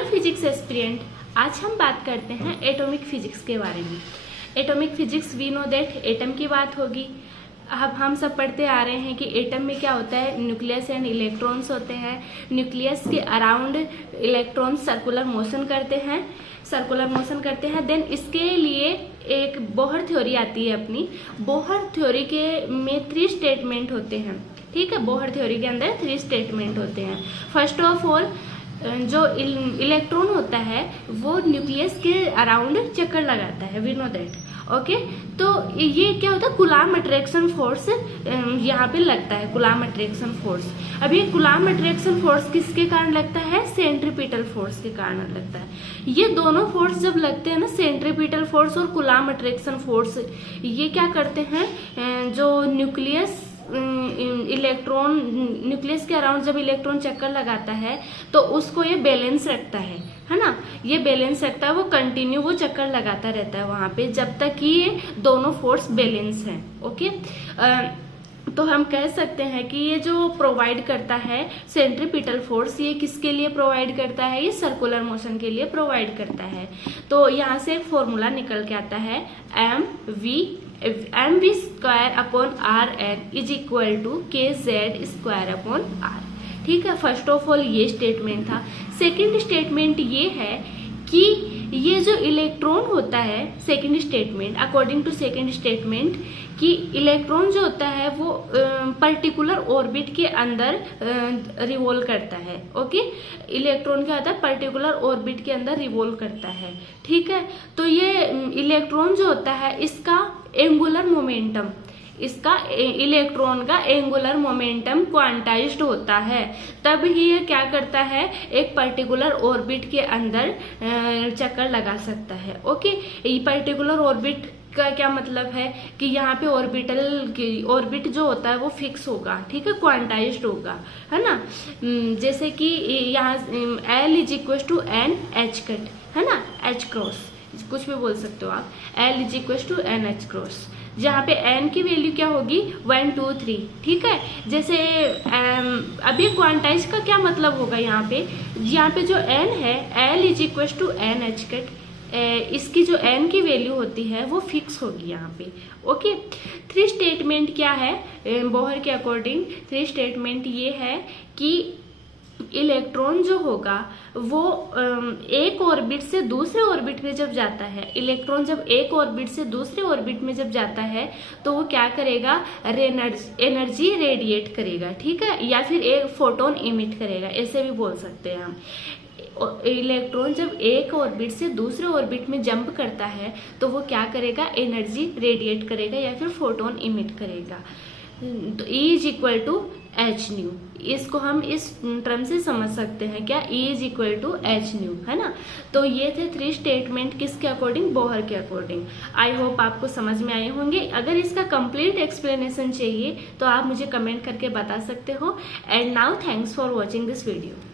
Hello physics aspirant, आज हम बात करते हैं एटॉमिक फिजिक्स के बारे में। Atomic physics we know that atom की बात होगी। अब हम सब पढ़ते आ रहे हैं कि एटम में क्या होता है, न्यूक्लियस एंड इलेक्ट्रॉन्स होते हैं। न्यूक्लियस के अराउंड इलेक्ट्रॉन्स सर्कुलर मोशन करते हैं। देन इसके लिए एक बोहर थ्योरी आती है अपनी। बोहर थ्योरी के में 3 स्टेटमेंट होते हैं, ठीक है। बोहर थ्योरी के अंदर 3 स्टेटमेंट होते हैं। फर्स्ट ऑफ ऑल, जो इलेक्ट्रॉन होता है वो न्यूक्लियस के अराउंड चक्कर लगाता है, वी नो दैट, ओके। तो ये क्या होता है, कूलाम्ब अट्रैक्शन फोर्स यहाँ पे लगता है, कूलाम्ब अट्रैक्शन फोर्स। अब ये कूलाम्ब अट्रैक्शन फोर्स किसके कारण लगता है, सेंट्रीपिटल फोर्स के कारण लगता है। ये दोनों फोर्स जब लगते हैं ना, सेंट्रीपिटल फोर्स और कूलाम्ब अट्रैक्शन फोर्स, ये क्या करते हैं, जो न्यूक्लियस के अराउंड जब इलेक्ट्रॉन चक्कर लगाता है तो उसको ये बैलेंस रखता है ना। ये बैलेंस रखता है, वो कंटिन्यू वो चक्कर लगाता रहता है वहां पे जब तक कि ये दोनों फोर्स बैलेंस हैं, ओके। तो हम कह सकते हैं कि ये जो प्रोवाइड करता है सेंट्रीपिटल फोर्स, ये किसके लिए प्रोवाइड करता है, ये सर्कुलर मोशन के लिए प्रोवाइड करता है। तो यहाँ से एक फॉर्मूला निकल के आता है, mv square upon R N is equal to kz square upon R, ठीक है। फर्स्ट ऑफ ऑल ये स्टेटमेंट था। सेकंड स्टेटमेंट ये है कि ये जो इलेक्ट्रॉन होता है, second statement, according to second statement, कि इलेक्ट्रॉन जो होता है वो पर्टिकुलर ऑर्बिट के अंदर रिवॉल्व करता है, ओके। इलेक्ट्रॉन क्या होता है, पर्टिकुलर ऑर्बिट के अंदर रिवॉल्व करता है, ठीक है। तो ये इलेक्ट्रॉन जो होता है इसका एंगुलर मोमेंटम, इसका इलेक्ट्रॉन का एंगुलर मोमेंटम क्वांटाइज्ड होता है, तब ही ये क्या करता है, एक पर्टिकुलर ऑर्बिट के अंदर चक्कर लगा सकता है, ओके। ये पर्टिकुलर ऑर्बिट का क्या मतलब है कि यहाँ पे ऑर्बिट जो होता है वो फिक्स होगा, ठीक है, क्वांटाइज्ड होगा, है ना। जैसे कि यहाँ L is equal to N H cut, है ना, एच क्रॉस, कुछ भी बोल सकते हो आप। L is equal to N H cross, जहाँ पे n की वैल्यू क्या होगी, 1 2 3, ठीक है। जैसे अभी क्वांटाइज का क्या मतलब होगा, यहाँ पे जो n है, L is equal to N H cut, इसकी जो n की वैल्यू होती है वो फिक्स होगी यहाँ पे, ओके। 3 स्टेटमेंट क्या है बोहर के अकॉर्डिंग, 3 स्टेटमेंट ये है कि इलेक्ट्रॉन जो होगा वो एक ऑर्बिट से दूसरे ऑर्बिट में जब जाता है, इलेक्ट्रॉन जब एक ऑर्बिट से दूसरे ऑर्बिट में जब जाता है तो वो क्या करेगा, एनर्जी रेडिएट करेगा, ठीक है, या फिर एक फोटोन इमिट करेगा, ऐसे भी बोल सकते हैं हम। इलेक्ट्रॉन जब एक ऑर्बिट से दूसरे ऑर्बिट में जंप करता है तो वो क्या करेगा, एनर्जी रेडिएट करेगा या फिर फोटोन इमिट करेगा। तो E is equal to h nu, इसको हम इस टर्म से समझ सकते हैं, क्या, E is equal to h nu, है ना। तो ये थे 3 स्टेटमेंट किसके अकॉर्डिंग, बोहर के अकॉर्डिंग। आई होप आपको समझ में आए होंगे। अगर इसका कंप्लीट एक्सप्लेनेशन चाहिए तो आप मुझे कमेंट करके बता सकते हो। And now thanks for watching this video.